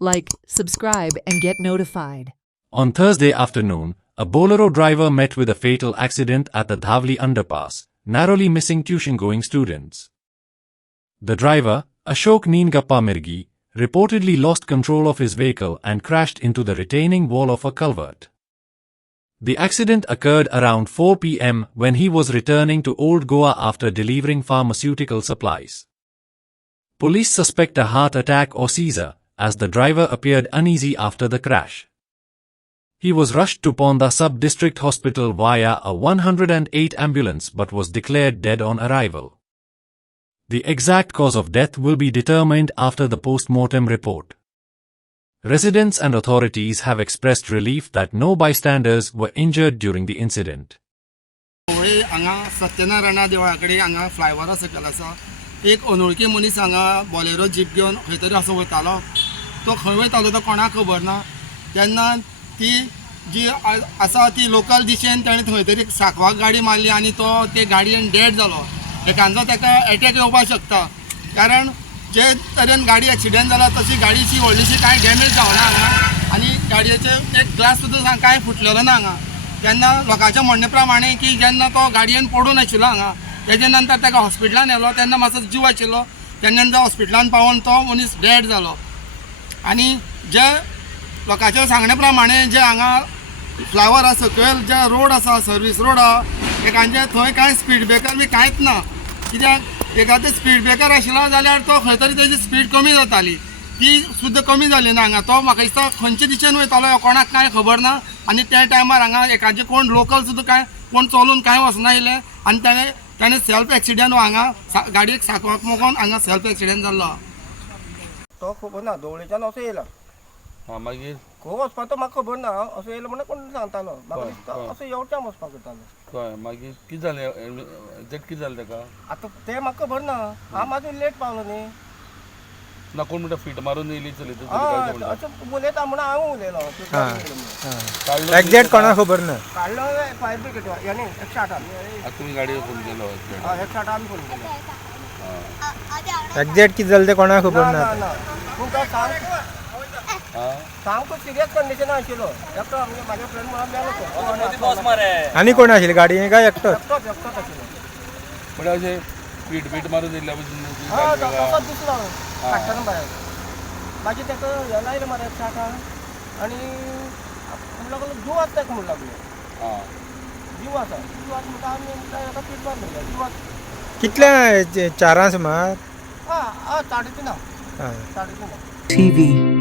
Like, subscribe, and get notified. On Thursday afternoon, a Bolero driver met with a fatal accident at the Dhavli underpass, narrowly missing tuition-going students. The driver, Ashok Neengappa Mirgi, reportedly lost control of his vehicle and crashed into the retaining wall of a culvert. The accident occurred around 4 p.m. when he was returning to Old Goa after delivering pharmaceutical supplies. Police suspect a heart attack or seizure, as the driver appeared uneasy after the crash. He was rushed to Ponda Sub-District Hospital via a 108 ambulance but was declared dead on arrival. The exact cause of death will be determined after the post-mortem report. Residents and authorities have expressed relief that no bystanders were injured during the incident. Satyanarayan देवळाकडे हांगा फ्लायओव्हरा सकयल आसा एक अनवळखी मनीस हांगा Bolero jeep घेवन खंय तरी असो वयतालो तो खंय वयतालो तो कोणाक खबर ना तेन्ना ती जी आसा ती लोकल दिशेन ताणें थंय तरी साकवाक गाडी मारली आनी तो ते गाडयेन डेड जालो एकांचो ताका एटॅक येवपाक शकता कारण जे तरेन गाडी एक्सिडेंट जाला तशी गाडीची व्हडलीशी कांय डॅमेज जावना हांगा आनी गाडयेचे एक ग्लास सुद्दां कांय फुटलेलो ना हांगा तेन्ना लोकांच्या म्हणणे प्रमाणे की जेन्ना तो गाडयेन पडून आशिल्लो हांगा तेजे नंतर ताका हॉस्पिटलान व्हेलो तेन्ना मातसो जीव आशिल्लो तेन्ना हॉस्पिटलान पावून तो मनीस डेड जालो आनी जे लोकांच्या सांगणे प्रमाणे जे हांगा फ्लायओव्हरा सकयल जे रोड आसा सर्वीस रोड आहा एकांचे थंय कांय स्पीड ब्रेकर बी कांयच ना कित्याक एखादे स्पीड ब्रेकर आशिल्लो जाल्यार तो खंय तरी तेजी स्पीड कमी जाताली ती सुद्दां कमी जाली ना हांगा तो म्हाका दिसता खंयचे दिशेन वयतालो कोणाक कांय खबर ना आनी त्या टायमार हांगा एकाचे कोण लोकल सुद्दां कांय कोण चलून कांय वचना आयले आनी ताणें सेल्फ एक्सिडेंट हांगा गाडयेक साकवाक मोगोन हांगा सेल्फ एक्सिडेंट जाल्लो तो खबर ना दवळेच्यान असो येयला मागीर खंय वचपाक तो म्हाका खबर ना असो येयलो म्हणून कोण सांगतालो म्हाका दिसता असो येवट्यान वचपाक करतालो कळ्ळें मागीर कितें जालें एक्झॅक्ट कितें जालें ताका आतां तें म्हाका खबर ना हांव मागीर लेट पावलो न्ही ना कोण म्हणटा फीट मारून येयली चलयता अशें उलयता म्हणून हांव उलयलो एक्झॅक्ट कोणाक खबर ना काडलो फायर ब्रिगेड यानी 108 आतां तुमी गाडयो फोन केलो 108 आमी फोन केलो एक्झॅक्ट कितें जालें तें कोणाक खबर ना पूण तो सामको सिरियस कंडिशन आशिल्लो एकटो म्हागे फ्रेंड म्हणून मेलो तो आनी कोण आशिल्ले गाडयेन काय एकटोच एकटोच आशिल्लो म्हणजे अशें फीट बीट मारून येयल्या तसोच दिसलो काडटना भायर मागीर ताका हे लायलें मरे 108 आनी म्हणून लागलो जीव आसा ताका म्हणून लागलो जीव आसा म्हणटा आमी ताका फीट मारलो जीव कितल्या चारां सुमार साडे 3 TV.